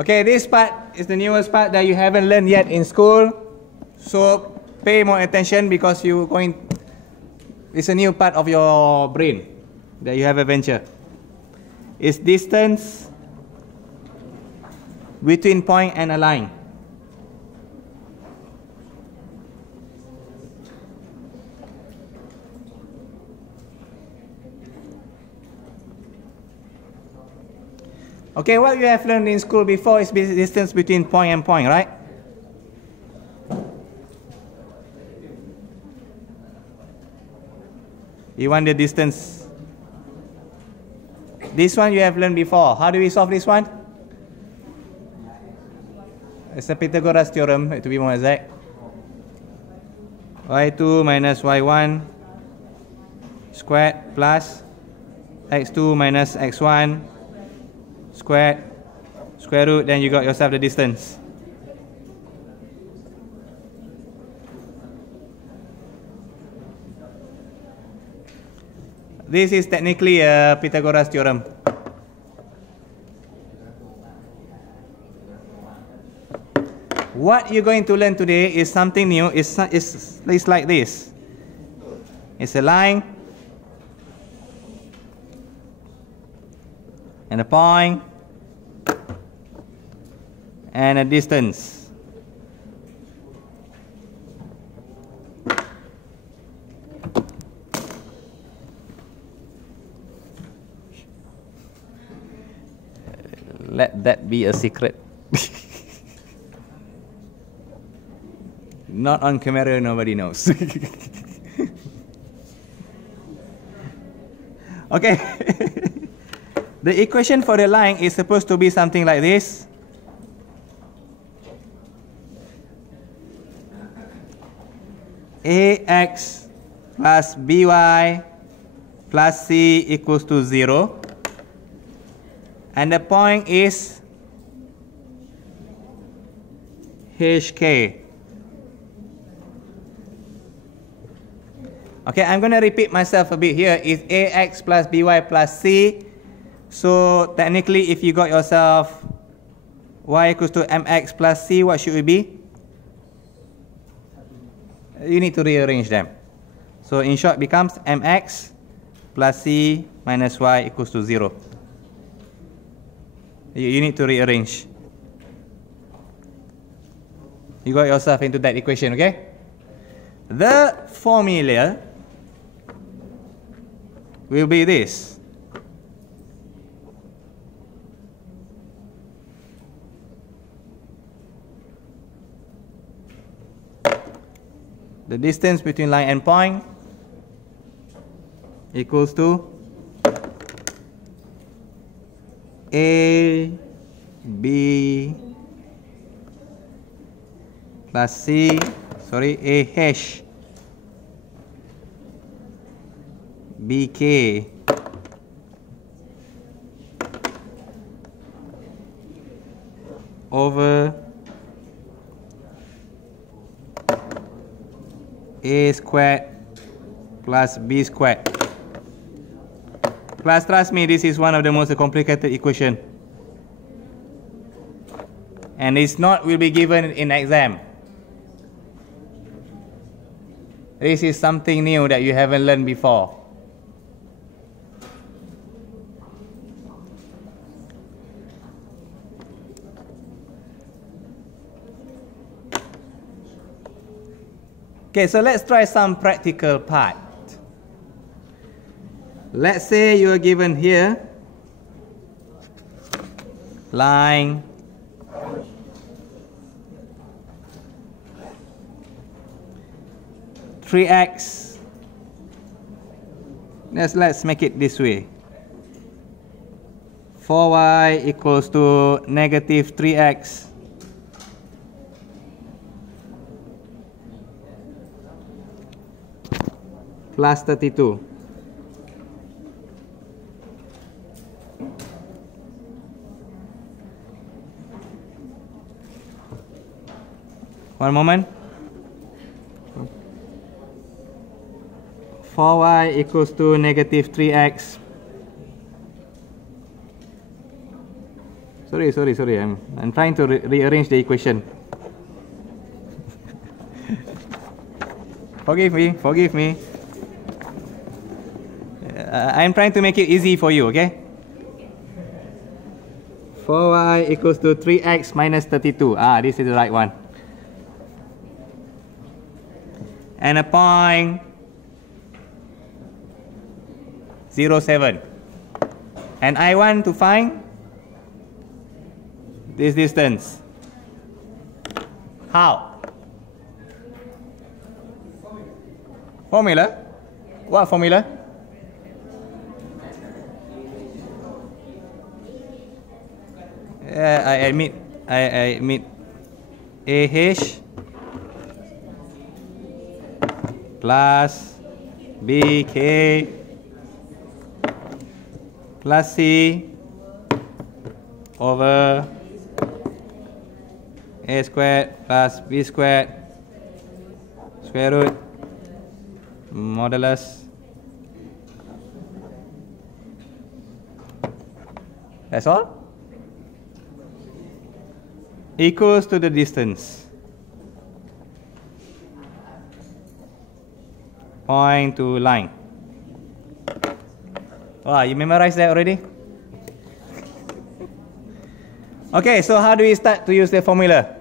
Okay, this part is the newest part that you haven't learned yet in school. So pay more attention because it's a new part of your brain that you have a venture. It's distance between point and a line. Okay, what you have learned in school before is distance between point and point, right? You want the distance. This one you have learned before. How do we solve this one? It's a Pythagoras theorem, to be more exact. y2 minus y1 squared plus x2 minus x1 squared, square root, then you got yourself the distance. This is technically a Pythagoras theorem. What you're going to learn today is something new. It's like this. It's a line and a point and a distance. Let that be a secret. Not on camera, nobody knows. Okay. The equation for the line is supposed to be something like this. Ax plus by plus c equals to 0. And the point is hk. Okay, I'm going to repeat myself a bit here. It's ax plus by plus c. So technically, if you got yourself y equals to mx plus c, what should it be? You need to rearrange them. So in short, becomes mx plus c minus y equals to 0. You need to rearrange. You got yourself into that equation, okay? The formula will be this. The distance between line and point equals to A, B plus C, A hash BK over A squared plus B squared. Class, trust me, this is one of the most complicated equation. And it's not will be given in exam. This is something new that you haven't learned before. Okay, so let's try some practical part. Let's say you are given here line (3x). Let's make it this way. 4y equals to negative 3x plus 32. One moment. 4y equals to negative 3x. So Sorry. I'm trying to rearrange the equation. Forgive me. I'm trying to make it easy for you, okay? 4y equals to 3x minus 32. This is the right one. And a point 0.7. And I want to find this distance. How? Formula? What formula? I admit AH plus BK plus C over A squared plus B squared square root modulus. That's all? Equals to the distance. Point to line. Oh, you memorized that already? Okay, so how do we start to use the formula?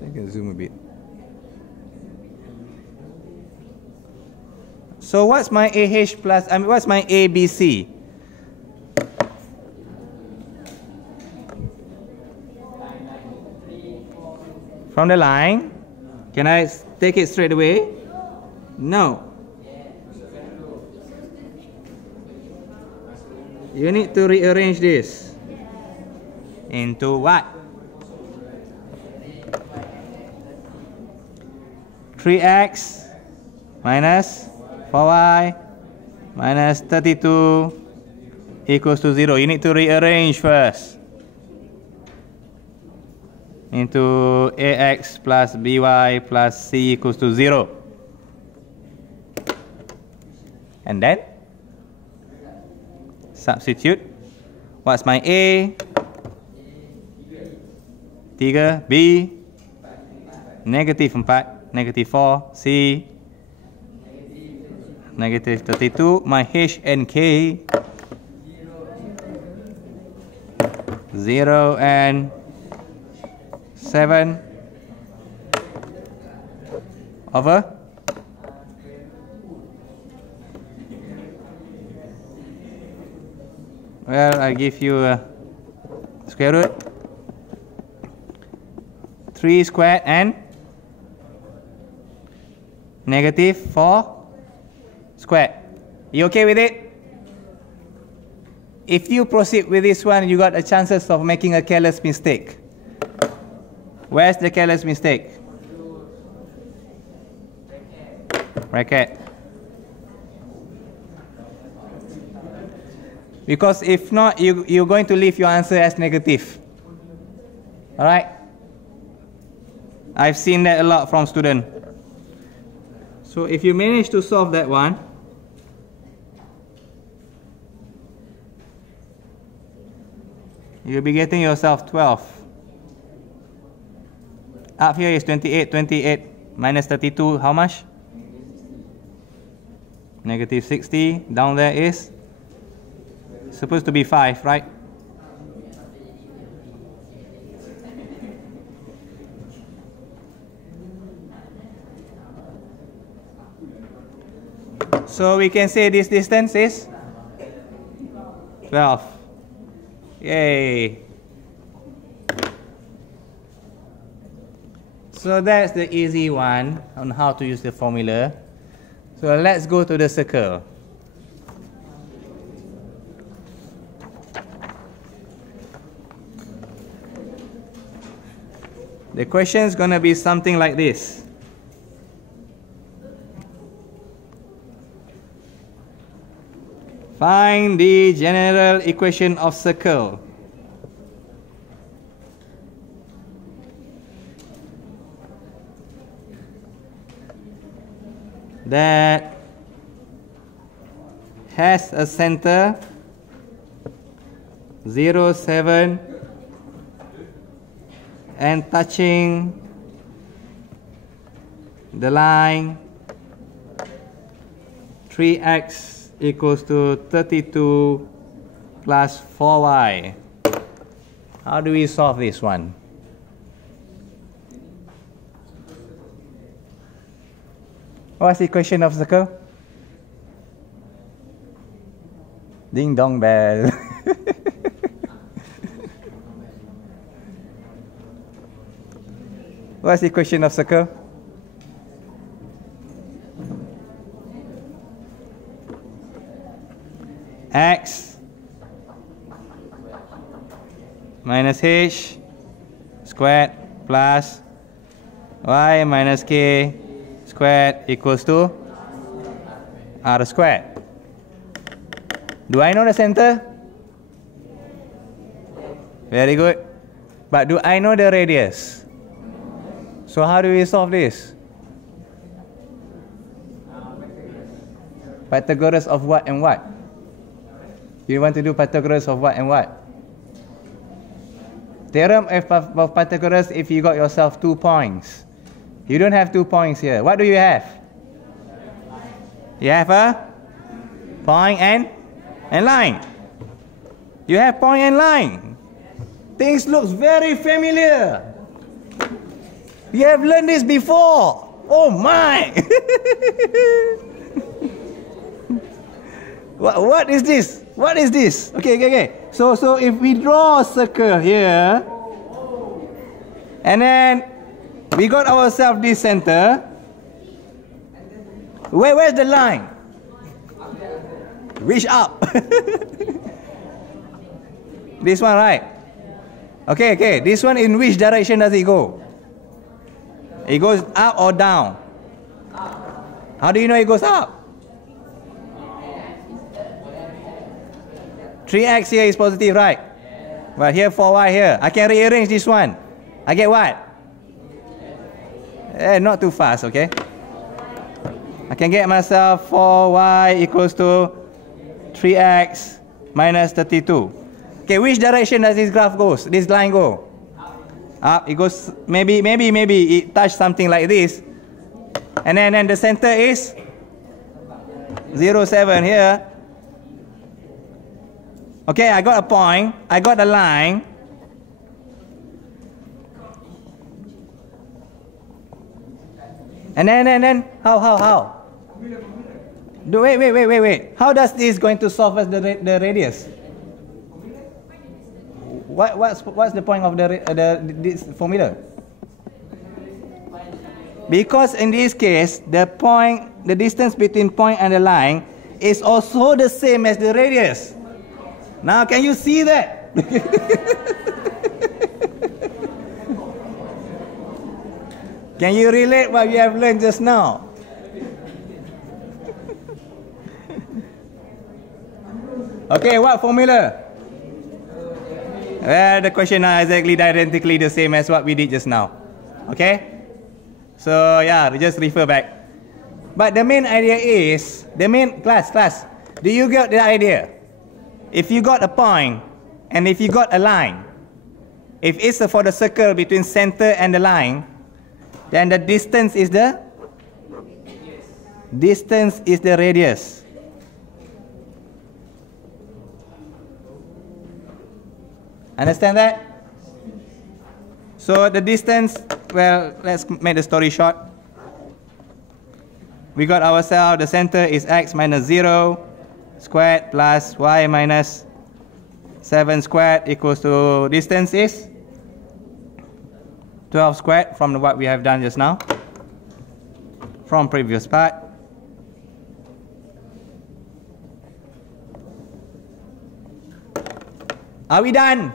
I can zoom a bit. So what's my AH plus, what's my ABC? From the line, can I take it straight away? No. You need to rearrange this into what? 3x minus 4y minus 32 equals to 0. You need to rearrange first into ax plus by plus c equals to 0. And then substitute. What's my A? 3, B negative 4, negative 4, C negative 32, my H and K 0 and 7 over well, I give you a square root 3 squared and negative 4 squared. You okay with it? If you proceed with this one, you got a chances of making a careless mistake. Where's the careless mistake? Bracket. Because if not, you're going to leave your answer as negative. Alright? I've seen that a lot from students. So if you manage to solve that one, you'll be getting yourself 12. Up here is 28. 28 minus 32, how much? Negative 60. Down there is supposed to be 5, right? So we can say this distance is 12. Yay! So that's the easy one on how to use the formula. So let's go to the circle. The question is going to be something like this. Find the general equation of circle. that has a center 0, 7 and touching the line 3x equals to 32 plus 4y. How do we solve this one? What's the equation of circle? Ding dong bell. What's the equation of circle? X minus h squared plus y minus k squared equals to r squared. Do I know the center? Very good. But do I know the radius? So how do we solve this? Pythagoras of what and what? You want to do Pythagoras of what and what? Theorem of Pythagoras if you got yourself 2 points. You don't have 2 points here. What do you have? You have a point and line. You have point and line. Things look very familiar. You have learned this before. Oh my! What is this? What is this? Okay. So if we draw a circle here, and then we got ourselves this center. Where's the line? Reach up. This one, right? Okay. This one, in which direction does it go? It goes up or down? How do you know it goes up? 3x here is positive, right? But here 4y here. I can rearrange this one. I get what? Not too fast, okay? I can get myself 4y equals to 3x minus 32. Okay, which direction does this graph go? This line go? Up. It goes, maybe it touches something like this. And then the center is 0, 7 here. Okay, I got a point. I got a line. And then how? Wait. How does this going to solve us the radius? What's the point of this formula? Because in this case, the distance between point and the line is also the same as the radius. Now, can you see that? Can you relate what we have learned just now? Okay, what formula? Well, the question is exactly identically the same as what we did just now. Okay? So, yeah, just refer back. But the main idea is, class, do you get the idea? If you got a point, and if you got a line, if it's for the circle between center and the line, then the distance is the radius. Understand that? So the distance, well, let's make the story short. We got ourselves, the center is x minus 0 squared plus y minus 7 squared equals to distance is 12 squared from what we have done just now from previous part. Are we done?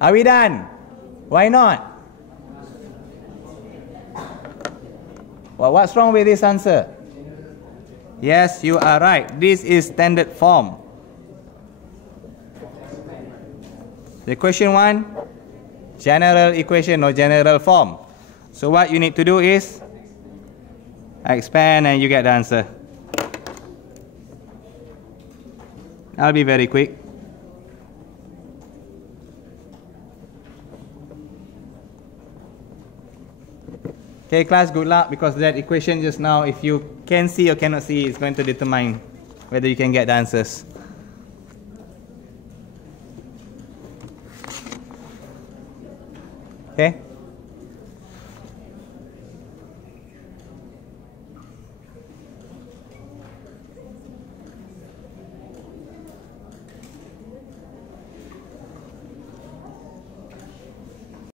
Are we done? Why not? Well, what's wrong with this answer? Yes, you are right. This is standard form. The question 1, general equation or general form. So what you need to do is I expand and you get the answer. I'll be very quick. Okay, class, good luck, because that equation just now, if you can see or cannot see, is going to determine whether you can get the answers. Okay?